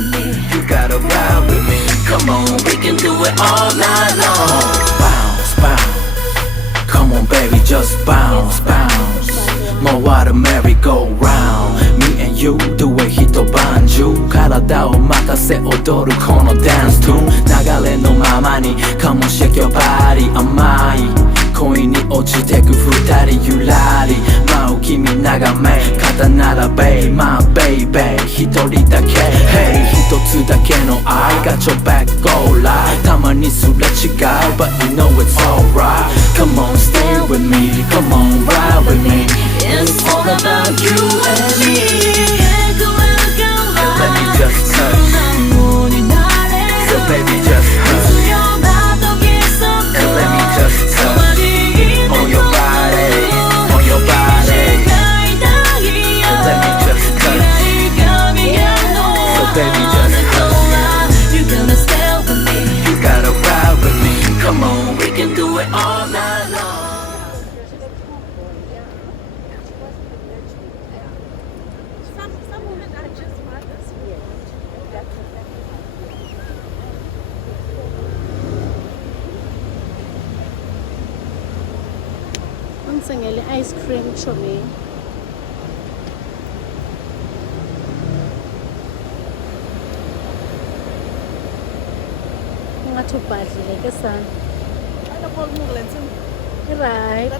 with me. You gotta ride with me. Come on, we can do it all night long. Bounce, bounce. Come on, baby, just bounce, bounce. More water merry-go-round. Me and you do it hito banju. 体を任せ踊るこのダンストゥーン。流れのままに Come on, shake your body. 甘い恋に落ちてく二人ゆらり舞う君眺め肩並べ My baby 一人だけ Hey 一つだけの愛 Got your back go live たまにすれ違う But you know it's alright Come on stay with me Come on ride with me It's all about you and me Let me just touch So baby just touch And let me just touch On your body, on your body And let me just touch So baby just touch You gonna stay with me You gotta ride with me Come on, we can do it all night long Some women are just mothers. Unsengele ice cream chomi. Ngathi ubhadlile ke sana. Right.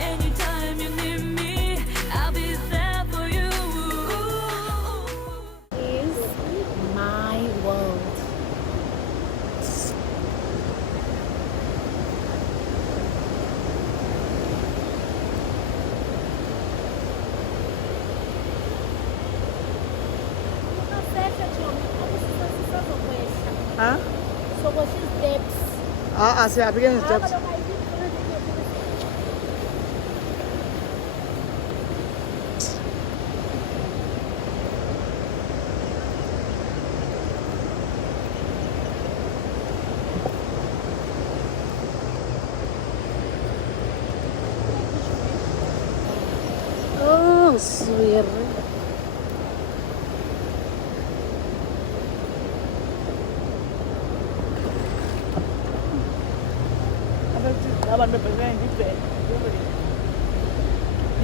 Anytime you need me, I'll be there for you Is my world. Huh? So what is steps? I see. I begin the steps. Oh, sweet.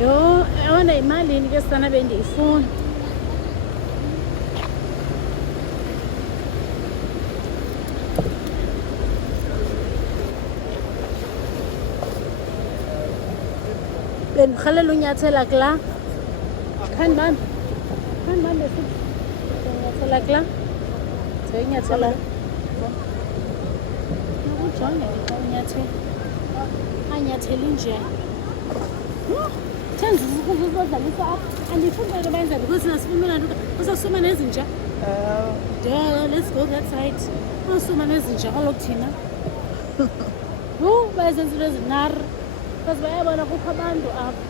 Yo, awona imalini ke sana bendiyifuna. Bendikhalela unyathela kula. Khanibani. Khanibani besithi. Unyathela kula. Unyathela. Nokujonge unyathela. Anyatheli nje. Thenzi ukuzodlalisa apha. Andifuni abantu bayenza because nasifumela nto. Uzosuma nezinja. Let's go that side. Uzosuma nezinja kaloku thina. Bayenza into ezinari. Because bayabona kukho abantu apha.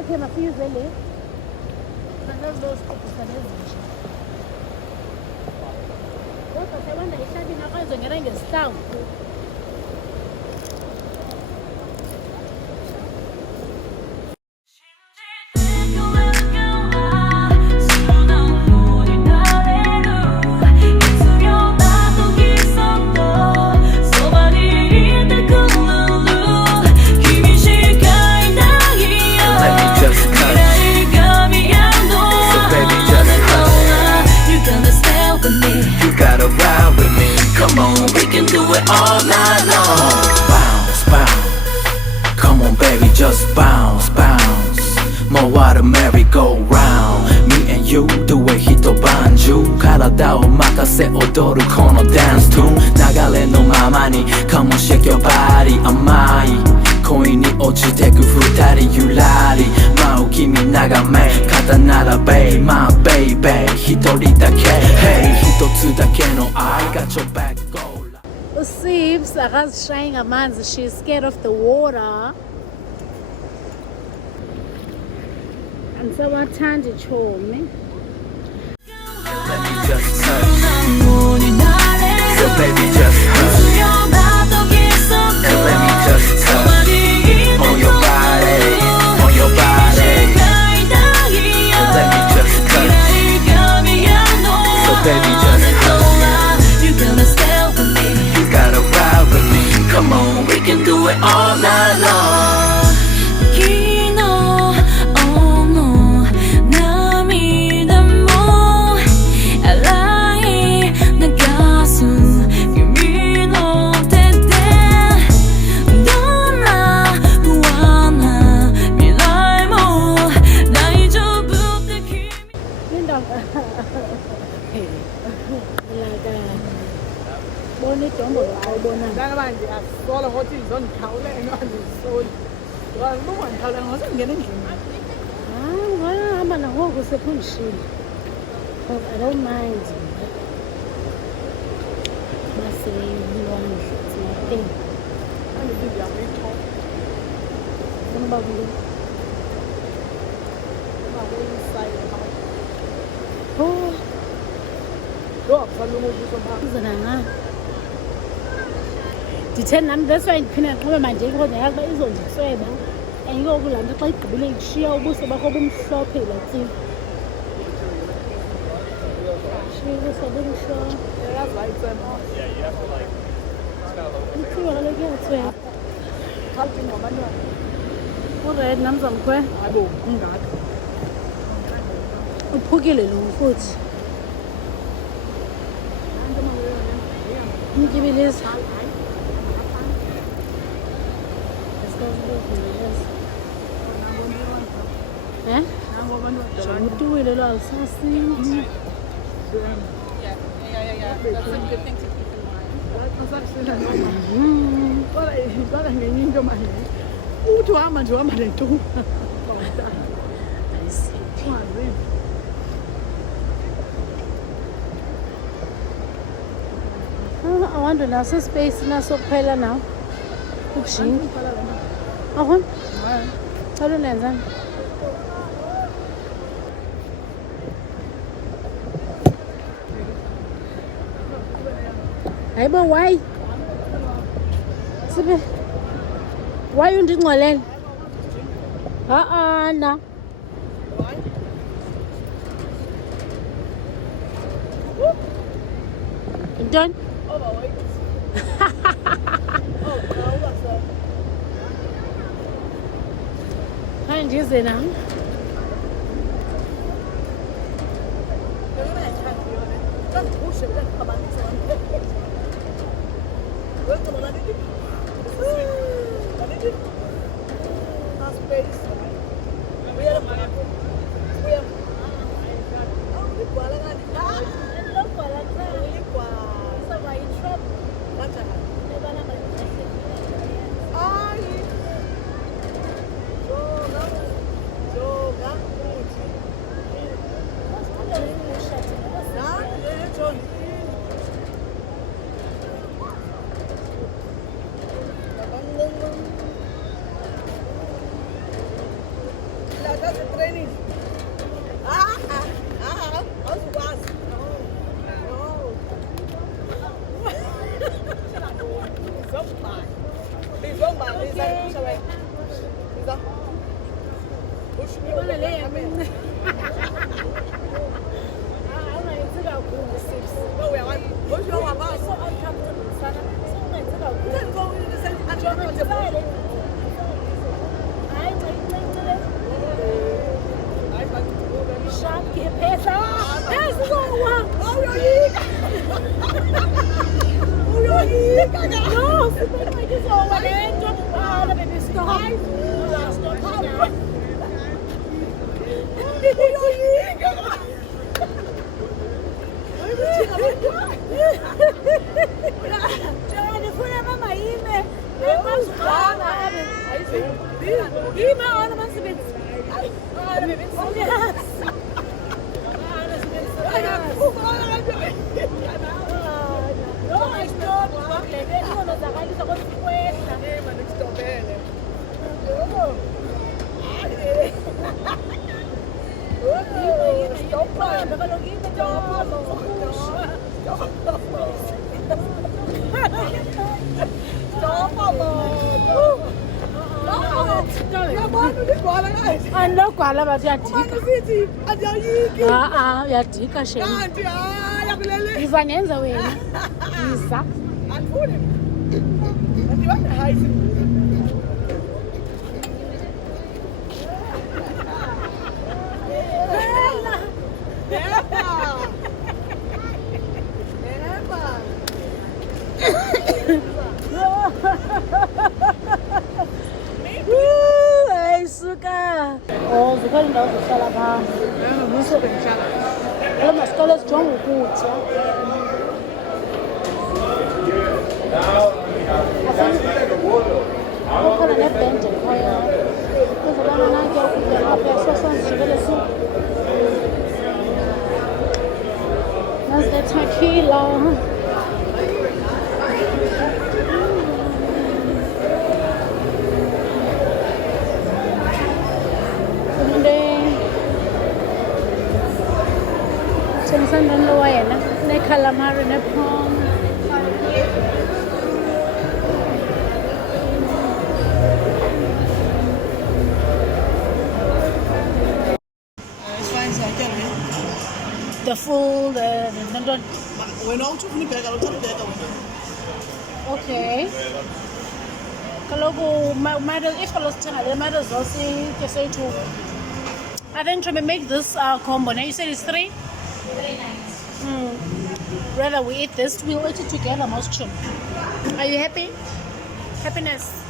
Okay, masiyize le. Andazosiqubhisa nezinja. Kodwa siyabanda ehlabini akazongena ngesihlangu. Come on, we can do it all night long. Bounce, bounce. Come on, baby, just bounce, bounce. More water merry-go-round. Me and you do it hito banju. 体を任せ踊るこのダンストゥーン。流れのままに Come on, shake your body. 甘い恋に落ちてく二人ゆらり舞う君眺め肩並べ My baby 一人だけ Hey 一つだけの愛 Got your back go Usibs akazishayi ngamanzi. She's scared of the water. Angisawathandi chomi. Let me just touch So baby just touch And let me just touch do it all night long. Bonnet chống một loại bon này. Đang các bạn chị có là có chỉ do khảo lệ nó thì xôi. Và lúc mà khảo lệ nó rất nhiều đến gì. Well, I'm gonna walk with the punch. But I don't mind. But say you want it's my thing. Anh đi làm cái thôi. Không bao giờ. Mà quên sai rồi. Oh, Đó, sao luôn một chút mà. this is an Dithena that's why phina ngoba manje kodwa yakuba izondisweba engiyokulanda xa igqibile kushiya ubuso bakho bumhlophe latsi shiya ubuso bumhlophe That's right, Sam. ithiwa kaloku iyatsweba Khalti ngabantwana. ured namzamkhwe Hayibo, ungaka. uphukile lo futhi umtyibilisa Utuwile lo alisasi. That's a good thing to keep in mind. Bara ngenye into manje. Uthi uhamba nje uhamba lento. I wonder naso space naso kuphela nawo. Ukujinga. Ahon? Halo nenzani? Hayibo why? Sibe. Why undingxolele? Na. Intoni? Hayi ndize nam. Andogwala bathi uyadika. Uyadika shema. Yiza ngenza wena. Yiza. zikhona iindawo zohlala phaa. Nobusuku ndihlala. Kalo masikolo esijonga ukutya. Kukhona nebhenti ekhoyo. Kuzobana nanke ukutya apha sosonzijikelezi. That's the tequila. Thengisani lo wayena ne-calamari ne-prawn. The full, the Wena uthi ufuna ibheka lo uthatha ibheka wena. okay. Kaloku if kaloku sithenga le might as well sitye soyi-2. I think try to make this combo. Now you said it's 3? 3 nights. Rather we eat this, we'll eat it together, most chum. Are you happy? Happiness.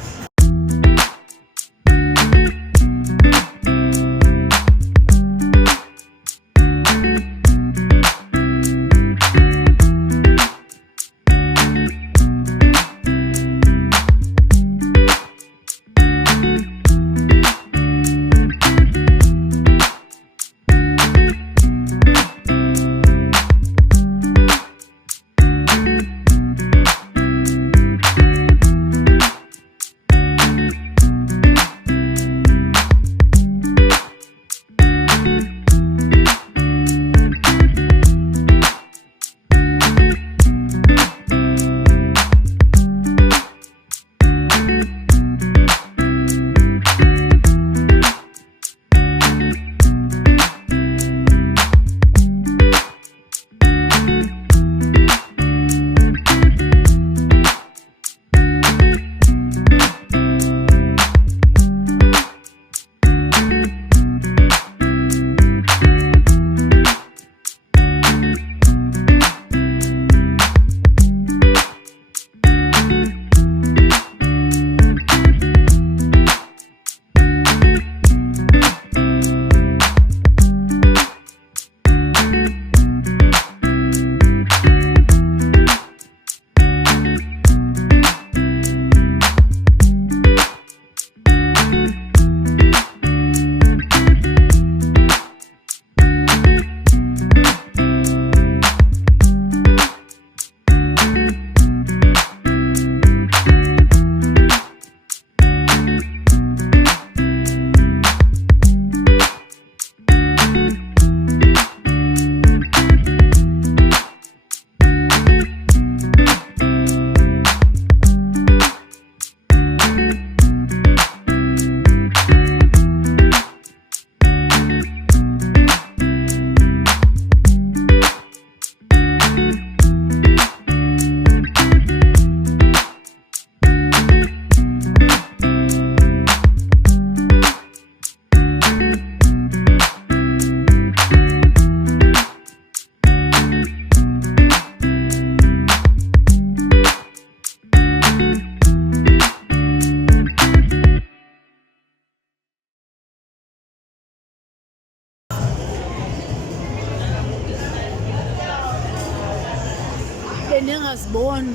Bendingaziboni.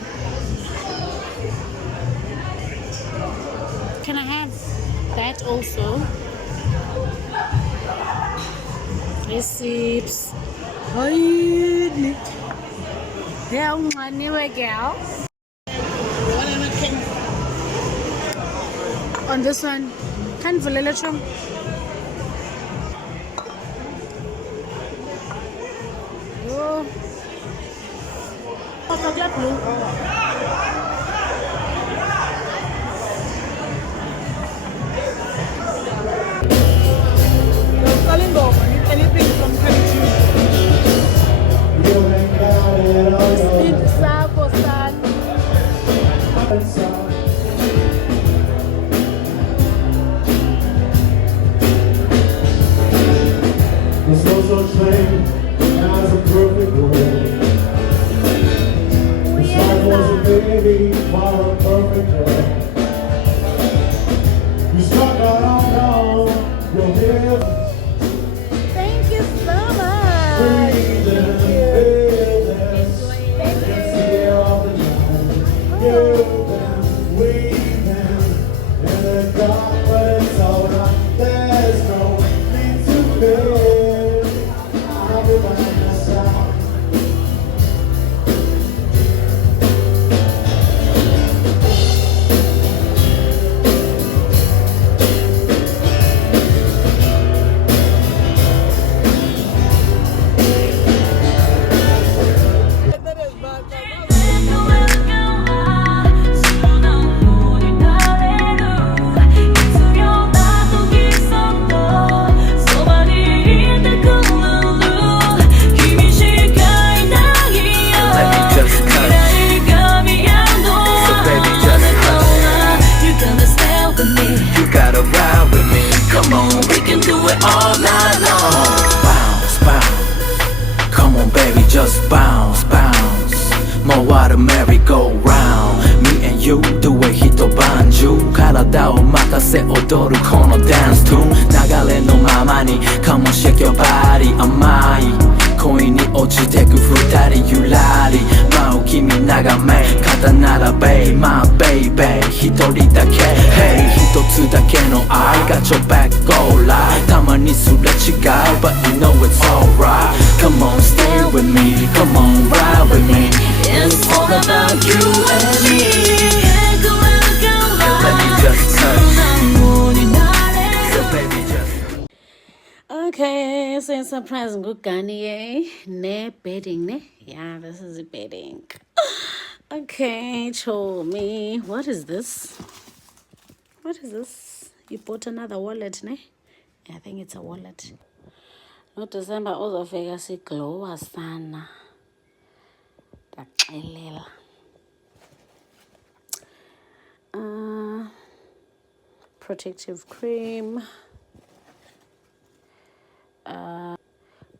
Can I have that also? Receipts. Hi. Yeah, unxaniwe girl. On this one, can't vulele chum. Oh. Chocolate blue. Selling off anything from 22. Speed sako san. The social train has a perfect way. The was a baby for a perfect day. You struck out on down, you're here. all night long. Bounce, bounce. Come on, baby, just bounce, bounce. More water merry-go-round. Me and you do it hito banju. 体を任せ踊るこのダンストゥーン。流れのままに Come on, shake your body. 甘い恋に落ちてく二人ゆらり舞う君眺め肩並べ My baby 一人だけ Hey 一つだけの愛 Got your back go live たまにすれ違う But you know it's alright Come on stay with me Come on ride with me It's all about you and me Let me just touch So baby just Okay, so it's surprise ngugani ne bedding ne. Yeah, this is bedding. Okay, show me. What is this? What is this? You bought another wallet ne? I think it's a wallet. No December uzofika siglowa sana. Ndaxelela. Protective cream.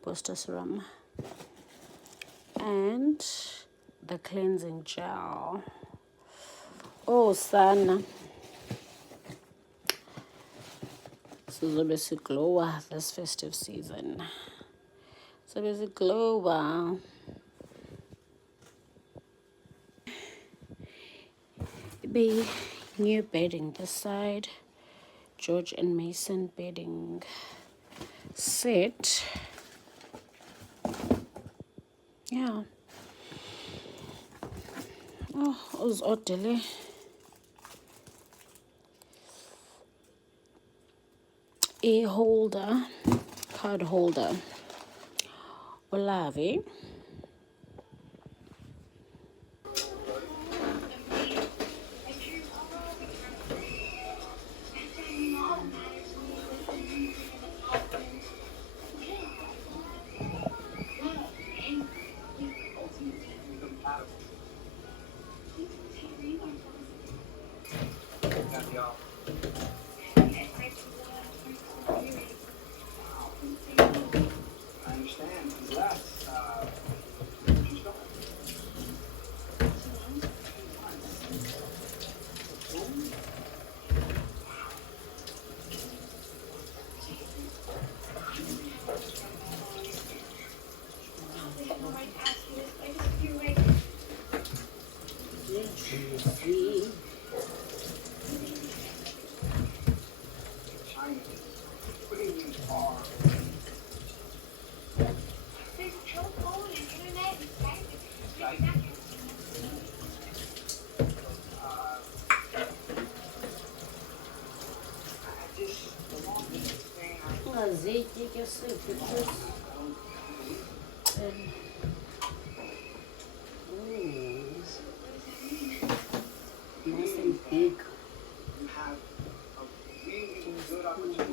Booster serum and the cleansing gel. Oh sana sizobe siglowa this festive season. Sizobe siglowa. Be new bedding this side. George and Mason bedding set. Yeah. Oh, it was oddly. A holder, card holder. Olavi. Azeite que eu sei que nice and big. You have a really good opportunity.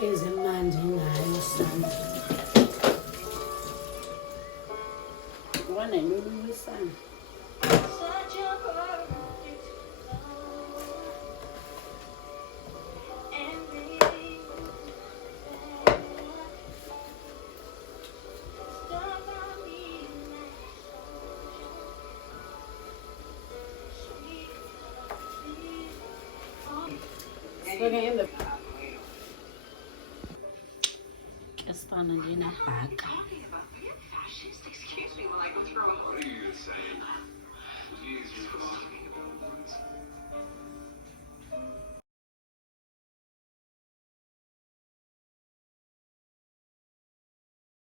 Is a man ngayo sana. One and maybe son. Looking in the Esifana njena bhaka.